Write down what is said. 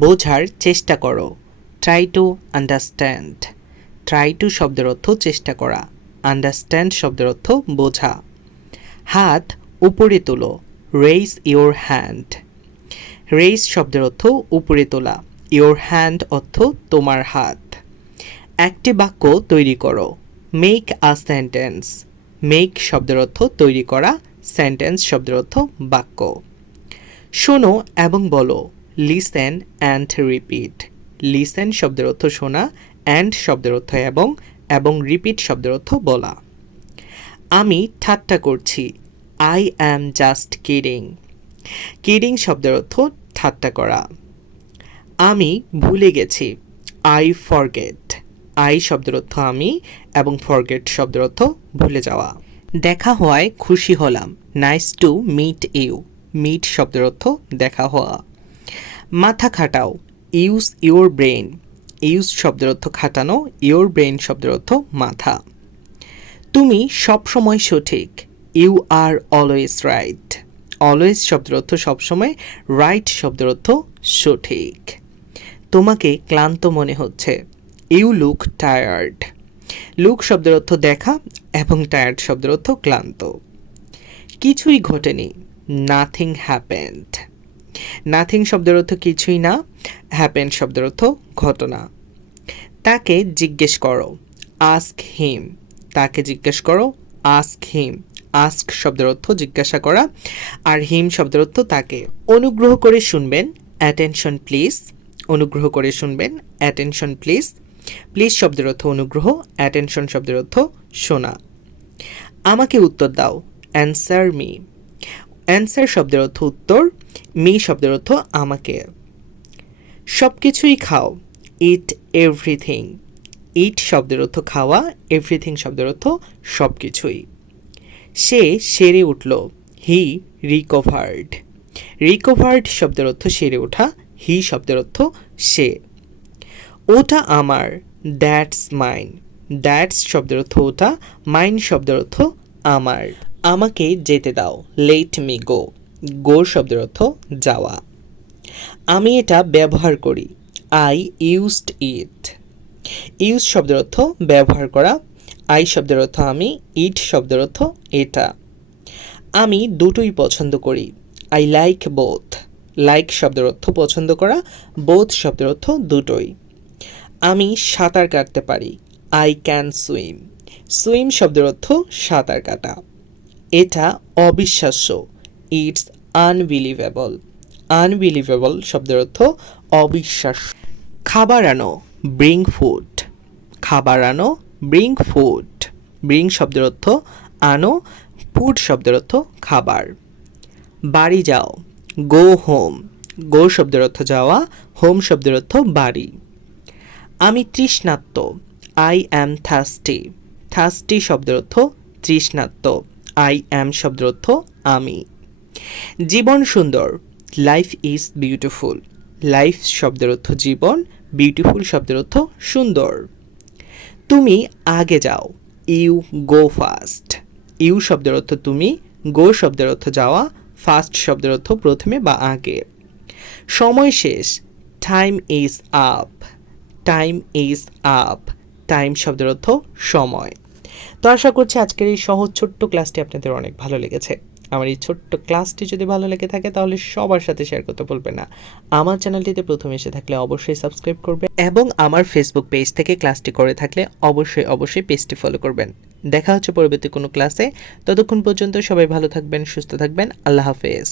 বোঝার চেষ্টা করো। Try to understand try to শব্দের অর্থ চেষ্টা করা। আন্ডারস্ট্যান্ড শব্দের অর্থ বোঝা। হাত উপরে তোলো। রেইস ইওর হ্যান্ড রেইস শব্দের অর্থ উপরে তোলা। ইওর হ্যান্ড অর্থ তোমার হাত। একটি বাক্য তৈরি করো। মেক আ সেন্টেন্স মেক শব্দের অর্থ তৈরি করা। সেন্টেন্স শব্দের অর্থ বাক্য। শোনো এবং বলো। লিসেন অ্যান্ড রিপিট লিসেন শব্দের অর্থ শোনা অ্যান্ড শব্দের অর্থ এবং এবং রিপিট শব্দের অর্থ বলা। আমি ঠাট্টা করছি। I am just kidding kidding শব্দের অর্থ ঠাট্টা করা। আমি ভুলে গেছি। আই ফরগেট আই শব্দের অর্থ আমি এবং ফরগেট শব্দের অর্থ ভুলে যাওয়া। দেখা হওয়ায় খুশি হলাম। Nice to meet you meet শব্দের অর্থ দেখা হওয়া। মাথা খাটাও। ইউজ ইউর ব্রেন ইউজ শব্দের অর্থ খাটানো ইউর ব্রেন শব্দের অর্থ মাথা। তুমি সবসময় সঠিক। You are always right always শব্দের অর্থ সবসময় রাইট শব্দের অর্থ সঠিক। তোমাকে ক্লান্ত মনে হচ্ছে। ইউ লুক টায়ার্ড লুক শব্দের অর্থ দেখা এবং টায়ার্ড শব্দের অর্থ ক্লান্ত। কিছুই ঘটেনি। নাথিং হ্যাপেন্ড নাথিং শব্দের অর্থ কিছুই না হ্যাপেন শব্দের অর্থ ঘটনা। তাকে জিজ্ঞেস করো আস্ক হিম তাকে জিজ্ঞেস করো আস্ক হিম আস্ক শব্দের অর্থ জিজ্ঞাসা করা, আর হিম শব্দের অর্থ তাকে। অনুগ্রহ করে শুনবেন অ্যাটেনশন প্লিজ অনুগ্রহ করে শুনবেন অ্যাটেনশন প্লিজ প্লিজ শব্দের অর্থ অনুগ্রহ অ্যাটেনশন শব্দের অর্থ শোনা। আমাকে উত্তর দাও অ্যান্সার মি অ্যান্সার শব্দের অর্থ উত্তর, মি শব্দের অর্থ আমাকে। সব কিছুই খাও ইট এভরিথিং ইট শব্দের অর্থ খাওয়া এভরিথিং শব্দের অর্থ সব কিছুই সে সেরে উঠল হি রিকভার্ড রিকভার্ড শব্দের অর্থ সেরে ওঠা হি শব্দের অর্থ সে। ওটা আমার দ্যাটস মাইন দ্যাটস শব্দের অর্থ ওটা মাইন শব্দের অর্থ আমার। আমাকে যেতে দাও লেট মি গো গো শব্দের অর্থ যাওয়া। আমি এটা ব্যবহার করি। আই ইউজড ইট ইউজ শব্দের অর্থ ব্যবহার করা। আই শব্দের অর্থ আমি ইট শব্দের অর্থ এটা। আমি দুটোই পছন্দ করি। আই লাইক বোথ লাইক শব্দের অর্থ পছন্দ করা বোথ শব্দের অর্থ দুটোই। আমি সাঁতার কাটতে পারি। আই ক্যান সুইম সুইম শব্দের অর্থ সাঁতার কাটা। এটা অবিশ্বাস্য। ইটস আনবিলিভেবল আনবিলিভেবল শব্দের অর্থ অবিশ্বাস্য। খাবার আনো ব্রিং ফুড খাবার আনো ব্রিং ফুড ব্রিং শব্দের অর্থ আনো ফুড শব্দের অর্থ খাবার। বাড়ি যাও গো হোম গো শব্দের অর্থ যাওয়া হোম শব্দের অর্থ বাড়ি। আমি তৃষ্ণাত্ম আই অ্যাম থার্স্টি থার্স্টি শব্দের অর্থ তৃষ্ণাত্ম আই অ্যাম শব্দের অর্থ আমি। জীবন সুন্দর, লাইফ ইজ বিউটিফুল। লাইফ শব্দের অর্থ জীবন, বিউটিফুল শব্দের অর্থ সুন্দর। তুমি আগে যাও, ইউ গো ফাস্ট। ইউ শব্দের অর্থ তুমি, গো শব্দের অর্থ যাওয়া, ফাস্ট শব্দের অর্থ প্রথমে বা আগে। সময় শেষ, time is up. Time is up. Time শব্দের অর্থ সময়। তো আশা করছি আজকের এই সহজ ছোট্ট ক্লাসটি আপনাদের অনেক ভালো লেগেছে। আমার এই ছোট্ট ক্লাসটি যদি ভালো লেগে থাকে, তাহলে সবার সাথে শেয়ার করতে বলবেন না। আমার চ্যানেলটিতে প্রথম এসে থাকলে অবশ্যই সাবস্ক্রাইব করবেন এবং আমার ফেসবুক পেজ থেকে ক্লাসটি করে থাকলে অবশ্যই অবশ্যই পেজটি ফলো করবেন। দেখা হচ্ছে পরবর্তী কোনো ক্লাসে ততক্ষণ পর্যন্ত সবাই ভালো থাকবেন, সুস্থ থাকবেন। আল্লাহ হাফেজ।